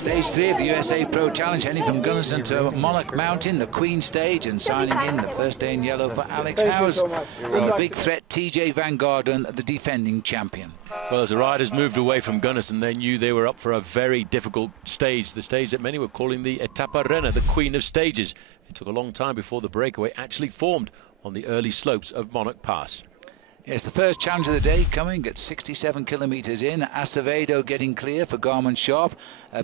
Stage 3 of the USA Pro Challenge, heading from Gunnison to Monarch Mountain, the Queen stage, and signing in the first day in yellow for Alex Howes. And the big threat, TJ Van Garderen, the defending champion. Well, as the riders moved away from Gunnison, they knew they were up for a very difficult stage, the stage that many were calling the Etapa Reina, the Queen of Stages. It took a long time before the breakaway actually formed on the early slopes of Monarch Pass. Yes, the first challenge of the day coming at 67 kilometres in. Acevedo getting clear for Garmin Sharp,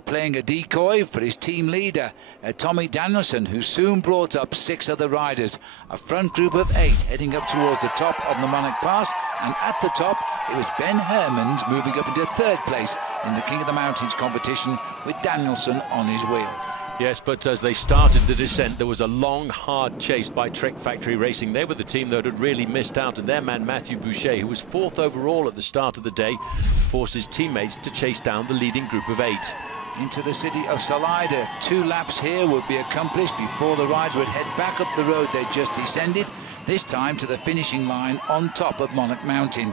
playing a decoy for his team leader, Tommy Danielson, who soon brought up 6 other riders. A front group of 8 heading up towards the top of the Monarch Pass, and at the top it was Ben Hermans moving up into 3rd place in the King of the Mountains competition with Danielson on his wheel. Yes, but as they started the descent, there was a long, hard chase by Trek Factory Racing. They were the team that had really missed out, and their man Matthew Boucher, who was 4th overall at the start of the day, forced his teammates to chase down the leading group of 8. Into the city of Salida. 2 laps here would be accomplished before the riders would head back up the road they just descended, this time to the finishing line on top of Monarch Mountain.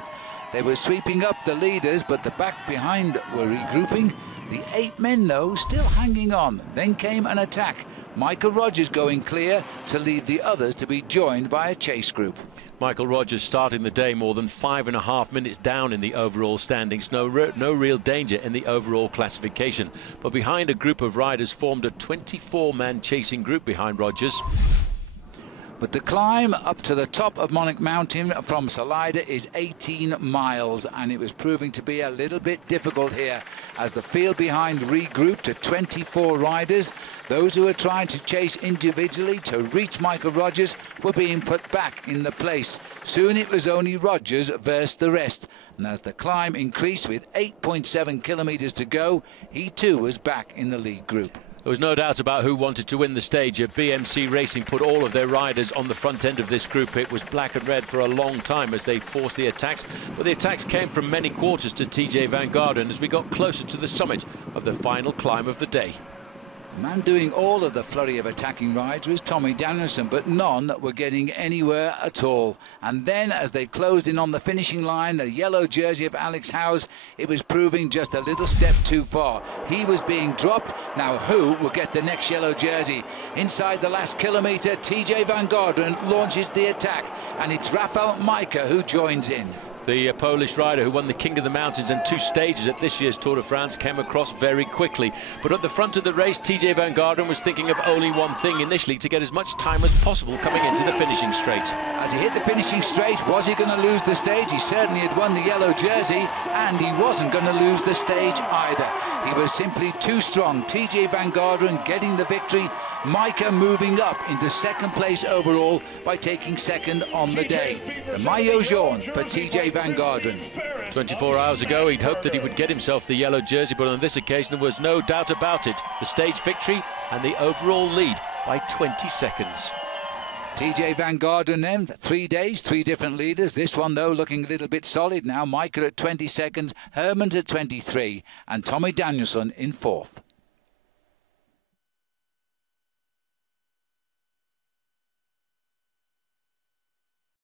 They were sweeping up the leaders, but the back behind were regrouping. The 8 men, though, still hanging on. Then came an attack. Michael Rogers going clear to leave the others to be joined by a chase group. Michael Rogers starting the day more than 5.5 minutes down in the overall standings. No real danger in the overall classification. But behind a group of riders formed a 24-man chasing group behind Rogers. But the climb up to the top of Monarch Mountain from Salida is 18 miles, and it was proving to be a little bit difficult here as the field behind regrouped to 24 riders. Those who were trying to chase individually to reach Michael Rogers were being put back in the place. Soon it was only Rogers versus the rest, and as the climb increased with 8.7 kilometers to go, he too was back in the lead group. There was no doubt about who wanted to win the stage. BMC Racing put all of their riders on the front end of this group. It was black and red for a long time as they forced the attacks. But the attacks came from many quarters to TJ Van Garderen as we got closer to the summit of the final climb of the day. The man doing all of the flurry of attacking rides was Tommy Danielson, but none were getting anywhere at all. And then as they closed in on the finishing line, the yellow jersey of Alex Howes, it was proving just a little step too far. He was being dropped. Now who will get the next yellow jersey? Inside the last kilometre, TJ Van Garderen launches the attack, and it's Rafał Majka who joins in. The Polish rider who won the King of the Mountains and 2 stages at this year's Tour de France came across very quickly. But at the front of the race, TJ Van Garderen was thinking of only one thing initially: to get as much time as possible coming into the finishing straight. As he hit the finishing straight, was he going to lose the stage? He certainly had won the yellow jersey, and he wasn't going to lose the stage either. He was simply too strong. TJ Van Garderen getting the victory. Majka moving up into 2nd place overall by taking 2nd on the day. The maillot jaune for TJ Van Garderen. 24 hours ago, he'd hoped that he would get himself the yellow jersey, but on this occasion there was no doubt about it. The stage victory and the overall lead by 20 seconds. TJ Van Garderen then, 3 days, 3 different leaders. This one, though, looking a little bit solid now. Majka at 20 seconds, Hermans at 23, and Tommy Danielson in 4th.